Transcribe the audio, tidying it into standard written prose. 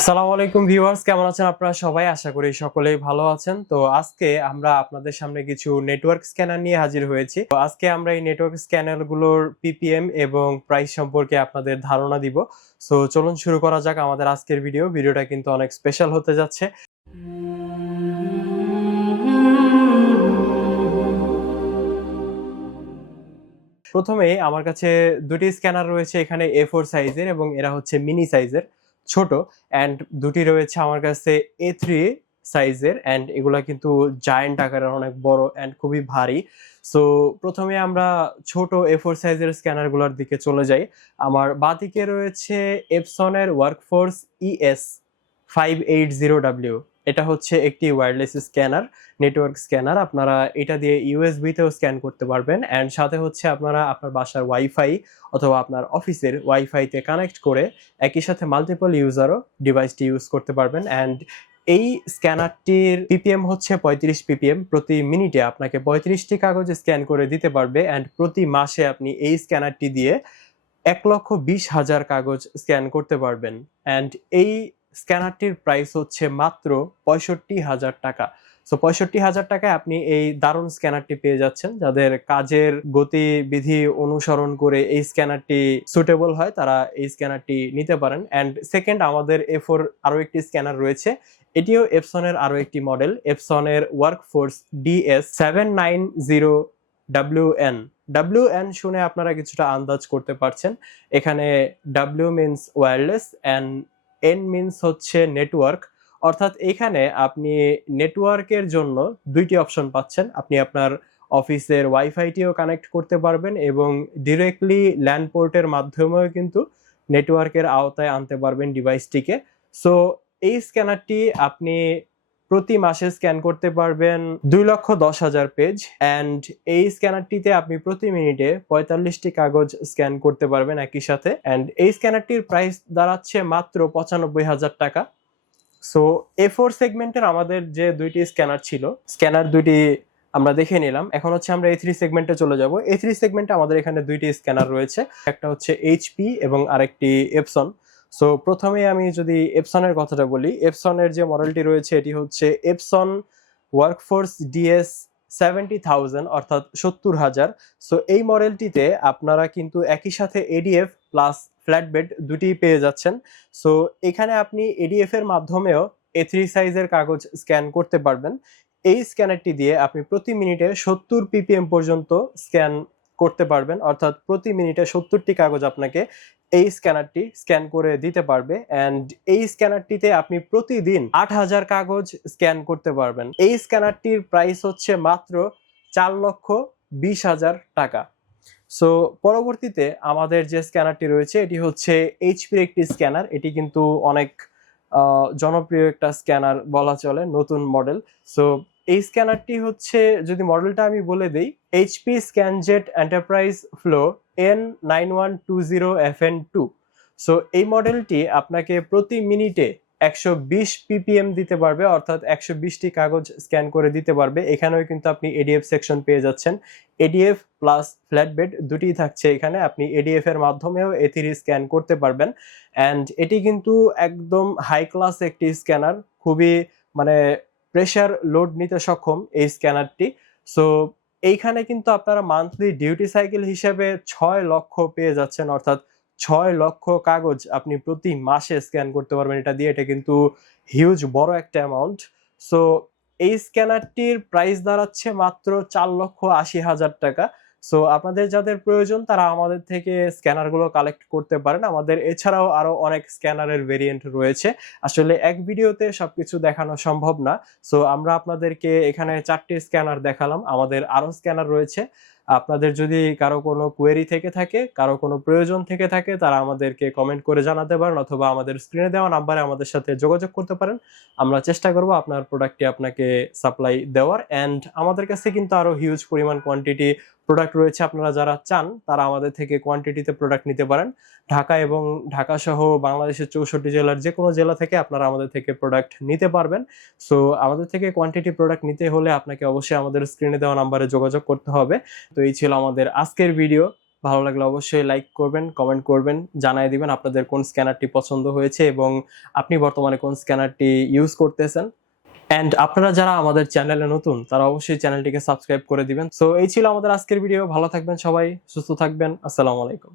আসসালামু আলাইকুম ভিউয়ার্স, কেমন আছেন আপনারা সবাই? আশা করি সকলেই ভালো আছেন। তো আজকে আমরা আপনাদের সামনে কিছু নেটওয়ার্ক স্ক্যানার নিয়ে হাজির হয়েছি। তো আজকে আমরা এই নেটওয়ার্ক স্ক্যানার গুলোর পিপিএম এবং প্রাইস সম্পর্কে আপনাদের ধারণা দিব। সো চলুন শুরু করা যাক আমাদের আজকের ভিডিওটা কিন্তু অনেক স্পেশাল হতে যাচ্ছে। প্রথমেই আমার কাছে দুটি স্ক্যানার রয়েছে এখানে A4 সাইজের এবং এরা হচ্ছে মিনি সাইজের, ছোট। অ্যান্ড দুটি রয়েছে আমার কাছে A3 সাইজের, অ্যান্ড এগুলা কিন্তু জায়ান্ট আকারের, অনেক বড় অ্যান্ড খুবই ভারী। সো প্রথমে আমরা ছোট A4 সাইজের স্ক্যানারগুলোর দিকে চলে যাই। আমার বাঁদিকে রয়েছে এপসনের ওয়ার্কফোর্স ES580W। এটা হচ্ছে একটি ওয়্যারলেস স্ক্যানার, নেটওয়ার্ক স্ক্যানার। আপনারা এটা দিয়ে ইউএসবি তেও স্ক্যান করতে পারবেন, অ্যান্ড সাথে হচ্ছে আপনারা আপনার বাসার ওয়াইফাই অথবা আপনার অফিসের ওয়াইফাইতে কানেক্ট করে একই সাথে মাল্টিপল ইউজারও ডিভাইসটি ইউজ করতে পারবেন। অ্যান্ড এই স্ক্যানারটির পিপিএম হচ্ছে 35 পিপিএম। প্রতি মিনিটে আপনাকে 35টি কাগজ স্ক্যান করে দিতে পারবে, অ্যান্ড প্রতি মাসে আপনি এই স্ক্যানারটি দিয়ে 1,20,000 কাগজ স্ক্যান করতে পারবেন। অ্যান্ড এই স্ক্যানারটির প্রাইস হচ্ছে মাত্র 65,000 টাকা। সো 65,000 টাকায় আপনি এই দারুণ স্ক্যানারটি পেয়ে যাচ্ছেন। যাদের কাজের গতিবিধি অনুসরণ করে এই স্ক্যানারটি সুটেবল হয়, তারা এই স্ক্যানারটি নিতে পারেন। অ্যান্ড সেকেন্ড, আমাদের A4 আরও একটি স্ক্যানার রয়েছে। এটিও এপসনের আরও একটি মডেল, এপসনের ওয়ার্কফোর্স DS790WN। WN শুনে আপনারা কিছুটা আন্দাজ করতে পারছেন। এখানে W means wireless and N means হচ্ছে নেটওয়ার্ক। অর্থাৎ এখানে আপনি নেটওয়ার্কের জন্য দুইটি অপশন পাচ্ছেন। আপনি আপনার অফিসের ওয়াইফাইটিও কানেক্ট করতে পারবেন এবং ডিরেক্টলি ল্যান্ড পোর্টের মাধ্যমেও কিন্তু নেটওয়ার্কের আওতায় আনতে পারবেন ডিভাইসটিকে। সো এই স্ক্যানারটি আপনি প্রতি মাসে স্ক্যান করতে পারবেন 2,10,000 পেজ, অ্যান্ড এই স্ক্যানারটিতে আপনি প্রতি মিনিটে 45টি কাগজ স্ক্যান করতে পারবেন একই সাথে। অ্যান্ড এই স্ক্যানারটির প্রাইস দাঁড়াচ্ছে মাত্র 95,000 টাকা। সো A4 সেগমেন্টের আমাদের যে দুইটি স্ক্যানার ছিল, স্ক্যানার দুইটি আমরা দেখে নিলাম। এখন হচ্ছে আমরা A3 সেগমেন্টে চলে যাব। A3 সেগমেন্টে আমাদের এখানে দুইটি স্ক্যানার রয়েছে, একটা হচ্ছে HP এবং আরেকটি এপসন। সো প্রথমে আমি যদি এপসনের কথাটা বলি, এপসনের যে মডেলটি রয়েছে এটি হচ্ছে এপসন ওয়ার্কফোর্স DS70,000, অর্থাৎ 70,000। সো এই মডেলটিতে আপনারা কিন্তু একই সাথে ADF প্লাস ফ্ল্যাটবেড দুটি পেয়ে যাচ্ছেন। সো এখানে আপনি ADF এর মাধ্যমেও A3 সাইজের কাগজ স্ক্যান করতে পারবেন। এই স্ক্যানারটি দিয়ে আপনি প্রতি মিনিটে 70 পিপিএম পর্যন্ত স্ক্যান করতে পারবেন, অর্থাৎ প্রতি মিনিটে 70টি কাগজ আপনাকে এই স্ক্যানারটি স্ক্যান করে দিতে পারবে। অ্যান্ড এই স্ক্যানারটিতে আপনি প্রতিদিন 8,000 কাগজ স্ক্যান করতে পারবেন। এই স্ক্যানারটির প্রাইস হচ্ছে মাত্র 4,20,000 টাকা। সো পরবর্তীতে আমাদের যে স্ক্যানারটি রয়েছে এটি হচ্ছে এইচপির একটি স্ক্যানার। এটি কিন্তু অনেক জনপ্রিয় একটা স্ক্যানার বলা চলে, নতুন মডেল। সো এই স্ক্যানারটি হচ্ছে, যদি মডেলটা আমি বলে দিই, HP ScanJet Enterprise Flow N9120FN2। So এই মডেলটি আপনাকে প্রতি মিনিটে 120 পিপিএম দিতে পারবে, অর্থাৎ 120টি কাগজ স্ক্যান করে দিতে পারবে। এখানেও কিন্তু আপনি এডিএফ সেকশন পেয়ে যাচ্ছেন। এডিএফ প্লাস ফ্ল্যাটবেড দুটিই থাকছে এখানে। আপনি এডিএফ এর মাধ্যমেও A3 স্ক্যান করতে পারবেন। অ্যান্ড এটি কিন্তু একদম হাই ক্লাস একটি স্ক্যানার, খুবই মানে প্রেশার লোড নিতে সক্ষম এই স্ক্যানারটি। সো এইখানে কিন্তু আপনারা মান্থলি ডিউটি সাইকেল হিসেবে 6 লক্ষ পেয়ে যাচ্ছেন, অর্থাৎ 6 লক্ষ কাগজ আপনি প্রতি মাসে স্ক্যান করতে পারবেন এটা দিয়ে। এটা কিন্তু হিউজ বড় একটা অ্যামাউন্ট। সো এই স্ক্যানারটির প্রাইস দাঁড়াচ্ছে মাত্র 4,80,000 টাকা। সো আপনাদের যাদের প্রয়োজন তারা আমাদের থেকে স্ক্যানারগুলো কালেক্ট করতে পারেন। আমাদের এছাড়াও আরো অনেক স্ক্যানারের ভেরিয়েন্ট রয়েছে। আসলে এক ভিডিওতে সবকিছু দেখানো সম্ভব না। সো আমরা আপনাদেরকে এখানে 4টি স্ক্যানার দেখালাম, আমাদের আরো স্ক্যানার রয়েছে। আপনাদের যদি কারো কোনো কোয়েরি থেকে থাকে, কারো কোনো প্রয়োজন থেকে থাকে, তারা আমাদেরকে কমেন্ট করে জানাতে পারেন, অথবা আমাদের স্ক্রিনে দেওয়া নাম্বারে আমাদের সাথে যোগাযোগ করতে পারেন। আমরা চেষ্টা করব আপনার প্রোডাক্টটি আপনাকে সাপ্লাই দেওয়ার। অ্যান্ড আমাদের কাছে কিন্তু আরো হিউজ পরিমাণ কোয়ান্টিটি প্রোডাক্ট রয়েছে। আপনারা যারা চান তারা আমাদের থেকে কোয়ান্টিটিতে প্রোডাক্ট নিতে পারেন। ঢাকা এবং ঢাকা সহ বাংলাদেশের 64 জেলার যে কোনো জেলা থেকে আপনারা আমাদের থেকে প্রোডাক্ট নিতে পারবেন। সো আমাদের থেকে কোয়ান্টিটি প্রোডাক্ট নিতে হলে আপনাকে অবশ্যই আমাদের স্ক্রিনে দেওয়া নাম্বারে যোগাযোগ করতে হবে। তো এই ছিল আমাদের আজকের ভিডিও। ভালো লাগলে অবশ্যই লাইক করবেন, কমেন্ট করবেন, জানিয়ে দিবেন আপনাদের কোন স্ক্যানারটি পছন্দ হয়েছে এবং আপনি বর্তমানে কোন স্ক্যানারটি ইউজ করতেছেন। অ্যান্ড আপনারা যারা আমাদের চ্যানেলে নতুন তারা অবশ্যই চ্যানেলটিকে সাবস্ক্রাইব করে দিবেন। সো এই ছিল আমাদের আজকের ভিডিও। ভালো থাকবেন সবাই, সুস্থ থাকবেন। আসসালামু আলাইকুম।